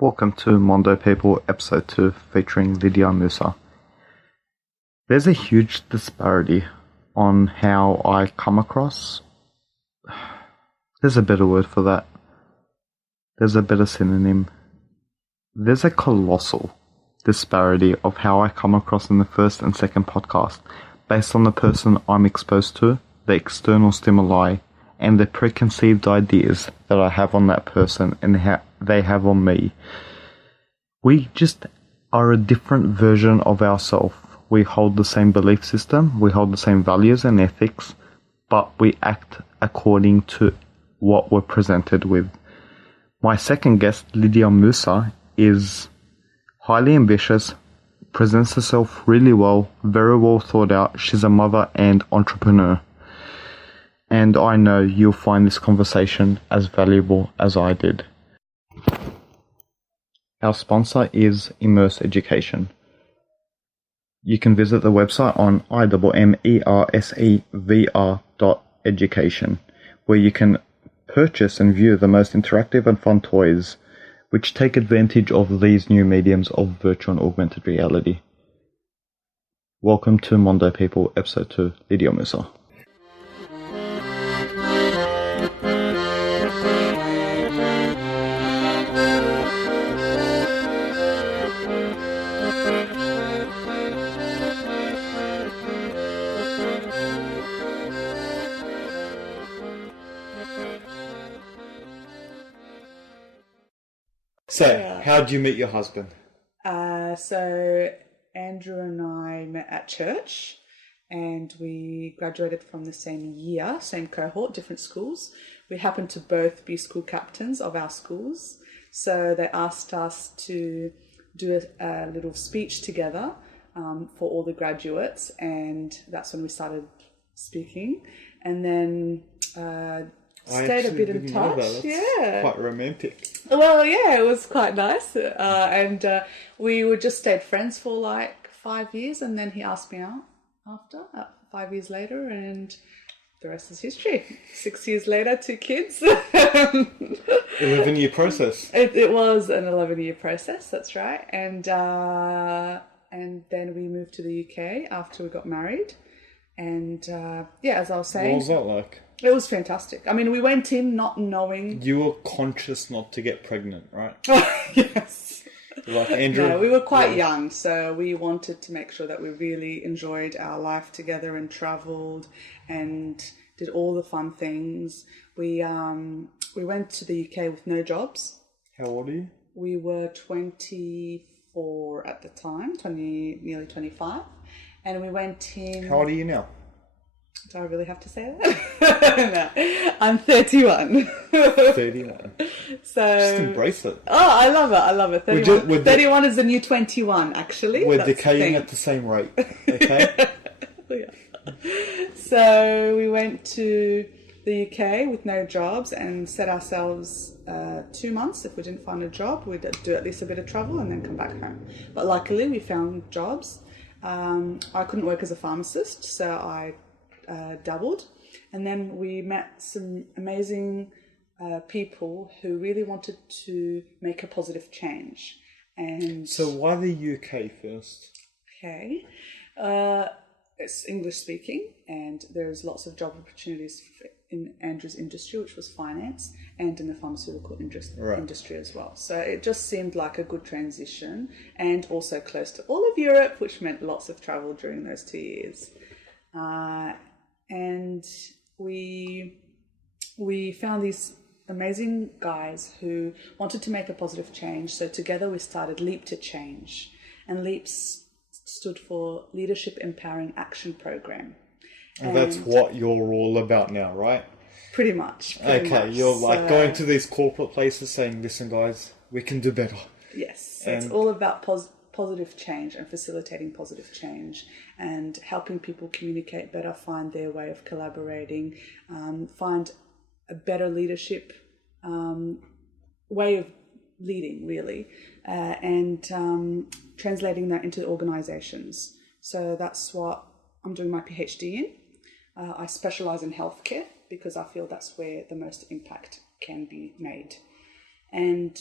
Welcome to Mondo People episode 2 featuring Lydia Moussa. There's a huge disparity on how I come across. There's a better word for that. There's a better synonym. There's a colossal disparity of how I come across in the first and second podcast based on the person I'm exposed to, the external stimuli, and the preconceived ideas that I have on that person and how they have on me. We just are a different version of ourselves. We hold the same belief system, we hold the same values and ethics, but we act according to what we're presented with. My second guest, Lydia Moussa, is highly ambitious, presents herself really well, very well thought out. She's a mother and entrepreneur. And I know you'll find this conversation as valuable as I did. Our sponsor is immersevr.education. You can visit the website on immersevr.education, where you can purchase and view the most interactive and fun toys, which take advantage of these new mediums of virtual and augmented reality. Welcome to Mondo People, episode 2, Lydia Moussa. So, how did you meet your husband? So Andrew and I met at church, and we graduated from the same year, same cohort, different schools. We happened to both be school captains of our schools. So they asked us to do a little speech together for all the graduates, and that's when we started speaking. And then stayed a bit in touch. Yeah, quite romantic. Well, yeah, it was quite nice, and we were just stayed friends for like 5 years, and then he asked me out after 5 years later, and the rest is history. 6 years later, 2 kids. 11-year process. It was an 11-year process. That's right, and then we moved to the UK after we got married, and as I was saying, What was that like? It was fantastic. I mean, we went in not knowing. You were conscious not to get pregnant, right? Yes. Like Andrew? No, we were quite young, so we wanted to make sure that we really enjoyed our life together and travelled and did all the fun things. We went to the UK with no jobs. How old are you? We were 24 at the time, nearly 25, and we went in. How old are you now? Do I really have to say that? No, I'm 31. 31. So just embrace it. Oh, I love it. 31 is the new 21, actually. We're decaying at the same rate, okay? Yeah. So we went to the UK with no jobs and set ourselves 2 months. If we didn't find a job, we'd do at least a bit of travel and then come back home. But luckily, we found jobs. I couldn't work as a pharmacist, so I doubled, and then we met some amazing people who really wanted to make a positive change. And so why the UK first? Okay, it's English speaking, and there's lots of job opportunities in Andrew's industry, which was finance, and in the pharmaceutical industry as well. So it just seemed like a good transition, and also close to all of Europe, which meant lots of travel during those 2 years. And we found these amazing guys who wanted to make a positive change. So together we started Leap to Change. And LEAP stood for Leadership Empowering Action Program. And that's what you're all about now, right? Pretty much. You're like going to these corporate places saying, listen guys, we can do better. Yes, so it's all about positive change and facilitating positive change and helping people communicate better, find their way of collaborating, find a better leadership way of leading, really, and translating that into organizations. So that's what I'm doing my PhD in. I specialize in healthcare because I feel that's where the most impact can be made. And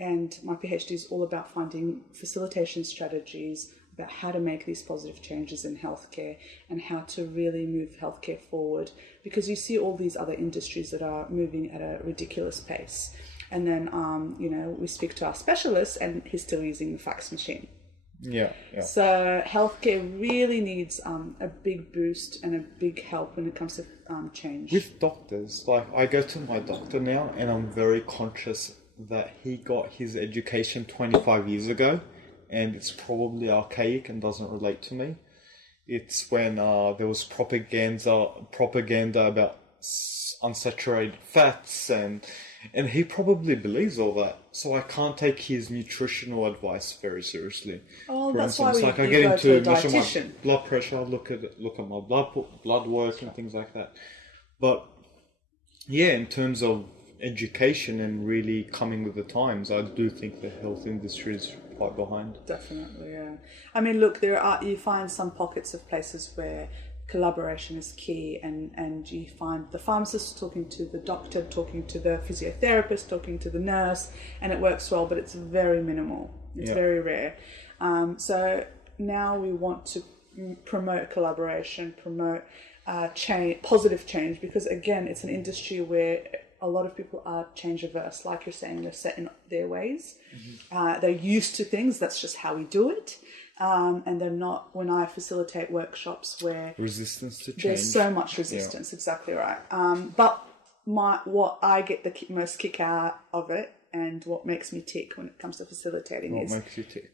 And my PhD is all about finding facilitation strategies about how to make these positive changes in healthcare and how to really move healthcare forward, because you see all these other industries that are moving at a ridiculous pace. And then, we speak to our specialist and he's still using the fax machine. Yeah. So healthcare really needs a big boost and a big help when it comes to change. With doctors, like I go to my doctor now and I'm very conscious that he got his education 25 years ago and it's probably archaic and doesn't relate to me. It's when there was propaganda about unsaturated fats and he probably believes all that. So I can't take his nutritional advice very seriously. Oh, For that's instance, why like I you get go into to a measure my dietitian. blood pressure, look at my blood work and things like that. But yeah, in terms of education and really coming with the times, I do think the health industry is quite behind. Definitely, yeah. I mean, look, you find some pockets of places where collaboration is key, and you find the pharmacist talking to the doctor, talking to the physiotherapist, talking to the nurse, and it works well, but it's very minimal. It's very rare. So now we want to promote collaboration, promote change, positive change, because again, it's an industry where a lot of people are change averse. Like you're saying, they're set in their ways. They're used to things. That's just how we do it. And they're not, when I facilitate workshops where Resistance to change. there's so much resistance, exactly right. But what I get the most kick out of it, and what makes me tick when it comes to facilitating What makes you tick?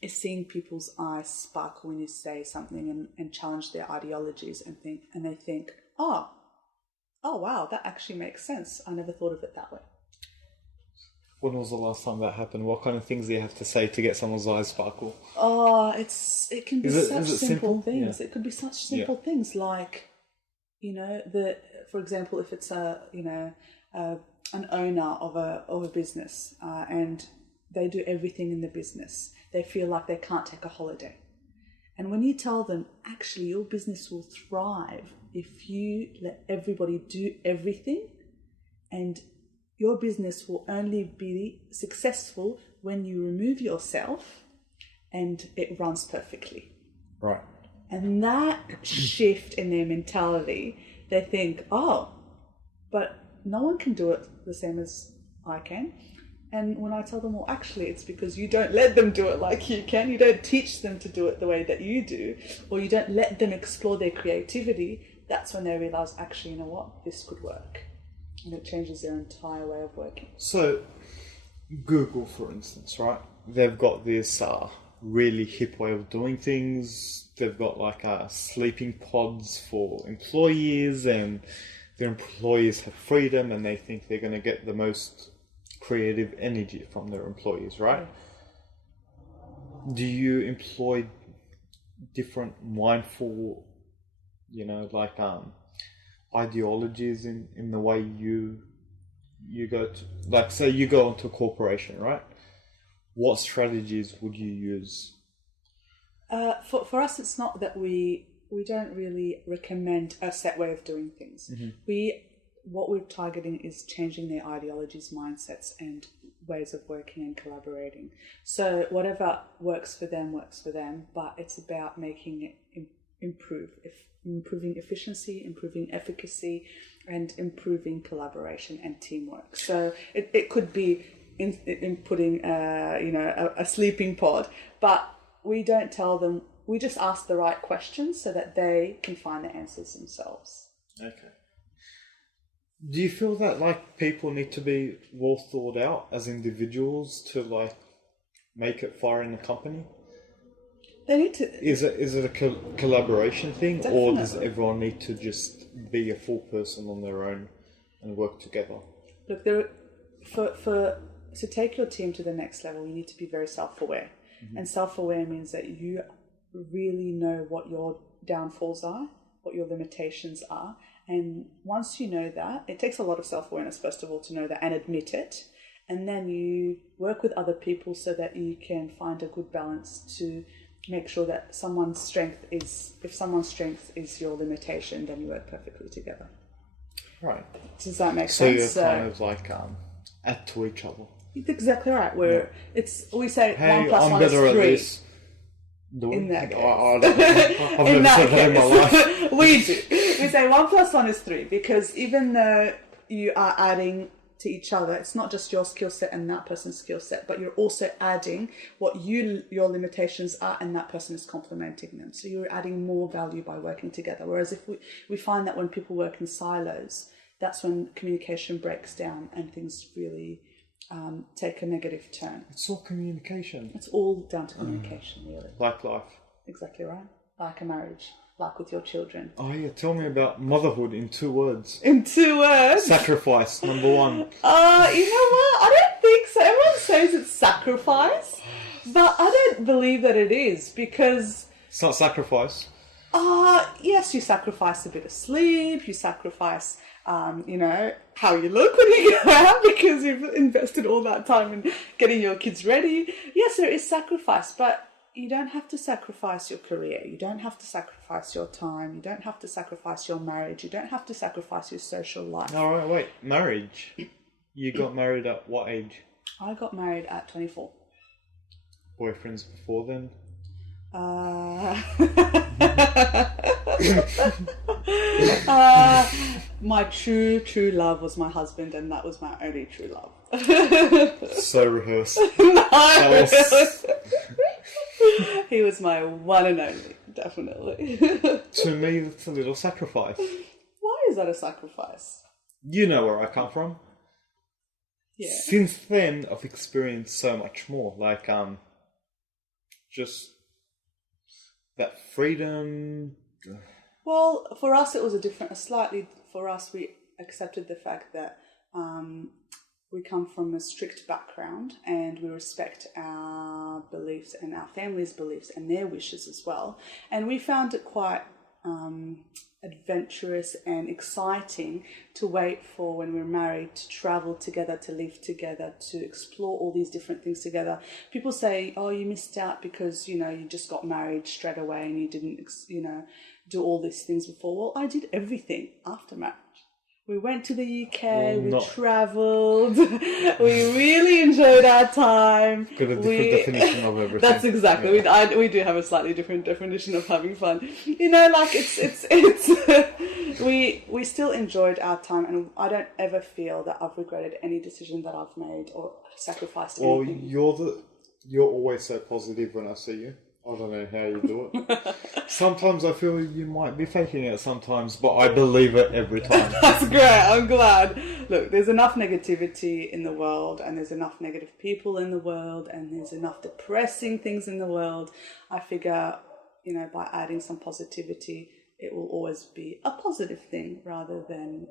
is seeing people's eyes sparkle when you say something and challenge their ideologies and they think, oh wow, that actually makes sense. I never thought of it that way. When was the last time that happened? What kind of things do you have to say to get someone's eyes sparkle? Oh, it can be such simple simple things. Yeah. It could be such simple things like, for example, if it's an owner of a business and they do everything in the business, they feel like they can't take a holiday. And when you tell them, actually, your business will thrive if you let everybody do everything, and your business will only be successful when you remove yourself and it runs perfectly. Right. And that shift in their mentality, they think, oh, but no one can do it the same as I can. And when I tell them, well, actually, it's because you don't let them do it like you can. You don't teach them to do it the way that you do, or you don't let them explore their creativity. That's when they realize, actually, you know what, this could work. And it changes their entire way of working. So, Google, for instance, right? They've got this really hip way of doing things. They've got like sleeping pods for employees, and their employees have freedom, and they think they're going to get the most creative energy from their employees, right? Yeah. Do you employ different mindful, ideologies in the way you go to, like, say you go into a corporation, right? What strategies would you use? For us, it's not that we don't really recommend a set way of doing things. Mm-hmm. What we're targeting is changing their ideologies, mindsets, and ways of working and collaborating. So whatever works for them, but it's about making it improving efficiency, improving efficacy, and improving collaboration and teamwork. So it could be in putting a sleeping pod, but we don't tell them. We just ask the right questions so that they can find the answers themselves. Okay. Do you feel that people need to be well thought out as individuals to make it far in the company? They need to. Is it a collaboration thing, Definitely. or does everyone need to just be a full person on their own and work together? Look, to take your team to the next level, you need to be very self-aware, and self-aware means that you really know what your downfalls are, what your limitations are. And once you know that, it takes a lot of self-awareness, first of all, to know that and admit it. And then you work with other people so that you can find a good balance to make sure that if someone's strength is your limitation, then you work perfectly together. Right. Does that make so sense? So you're kind of add to each other. It's exactly right. We say Hey, 1 plus I'm 1 is better at 3. this. Do In it? that case. I've never said that in my life. We do. We say 1 plus 1 is 3 because even though you are adding to each other, it's not just your skill set and that person's skill set, but you're also adding what your limitations are, and that person is complementing them. So you're adding more value by working together. Whereas if we find that when people work in silos, that's when communication breaks down and things really take a negative turn. It's all communication. It's all down to communication, really. Like life. Exactly right. Like a marriage, like with your children. Oh yeah, tell me about motherhood in 2 words. In 2 words? Sacrifice, number 1. You know what? I don't think so. Everyone says it's sacrifice, but I don't believe that it is because... It's not sacrifice. Yes, you sacrifice a bit of sleep, you sacrifice, how you look when you go out because you've invested all that time in getting your kids ready. Yes, there is sacrifice, but you don't have to sacrifice your career. You don't have to sacrifice your time. You don't have to sacrifice your marriage. You don't have to sacrifice your social life. All right, wait. Marriage. You got married at what age? I got married at 24. Boyfriends before then? My true love was my husband, and that was my only true love. So rehearsed. No. He was my one and only, definitely. To me, that's a little sacrifice. Why is that a sacrifice? You know where I come from. Yeah. Since then, I've experienced so much more. Like, just that freedom. Well, for us, it was for us, we accepted the fact that we come from a strict background and we respect our beliefs and our family's beliefs and their wishes as well. And we found it quite adventurous and exciting to wait for when we're married, to travel together, to live together, to explore all these different things together. People say, oh, you missed out because, you just got married straight away and you didn't, do all these things before. Well, I did everything after marriage. We went to the UK, we travelled, we really enjoyed our time. Got a different definition of everything. That's exactly, we do have a slightly different definition of having fun. We still enjoyed our time, and I don't ever feel that I've regretted any decision that I've made or sacrificed anything. Well, you're always so positive when I see you. I don't know how you do it. Sometimes I feel you might be faking it sometimes, but I believe it every time. That's great. I'm glad. Look, there's enough negativity in the world, and there's enough negative people in the world, and there's enough depressing things in the world. I figure, by adding some positivity, it will always be a positive thing rather than,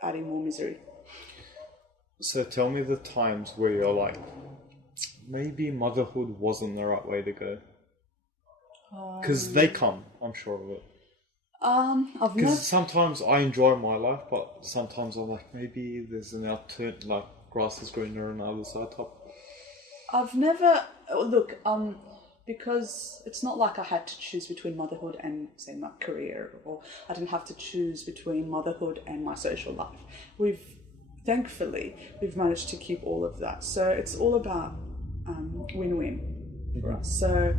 adding more misery. So tell me the times where you're like, maybe motherhood wasn't the right way to go. Because they come, I'm sure of it. Because sometimes I enjoy my life, but sometimes I'm like, maybe there's an alternate, like grass is greener on the other side top. I've never, because it's not like I had to choose between motherhood and, say, my career, or I didn't have to choose between motherhood and my social life. Thankfully, we've managed to keep all of that. So it's all about win-win for us. So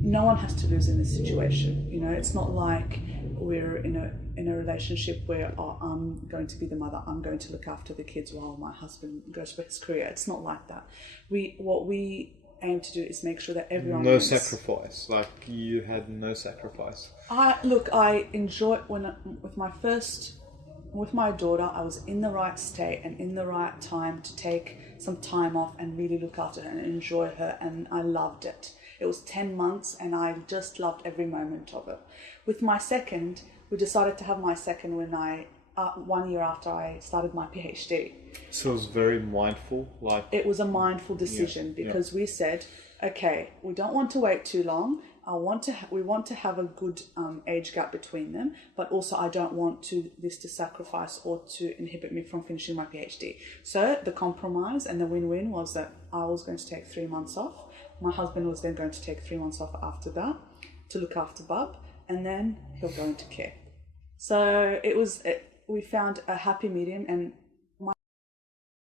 no one has to lose in this situation. It's not like we're in a relationship where I'm going to be the mother, I'm going to look after the kids while my husband goes for his career. It's not like that. What we aim to do is make sure that everyone wins. Sacrifice. Like you had no sacrifice. I enjoy with my daughter, I was in the right state and in the right time to take some time off and really look after her and enjoy her, and I loved it. It was 10 months and I just loved every moment of it. With my second, we decided to have my second when 1 year after I started my PhD. So it was very mindful, It was a mindful decision because we said, okay, we don't want to wait too long. We want to have a good age gap between them, but also I don't want this to sacrifice or to inhibit me from finishing my PhD. So the compromise and the win-win was that I was going to take 3 months off. My husband was then going to take 3 months off after that to look after Bub, and then he'll go into care. So we found a happy medium, and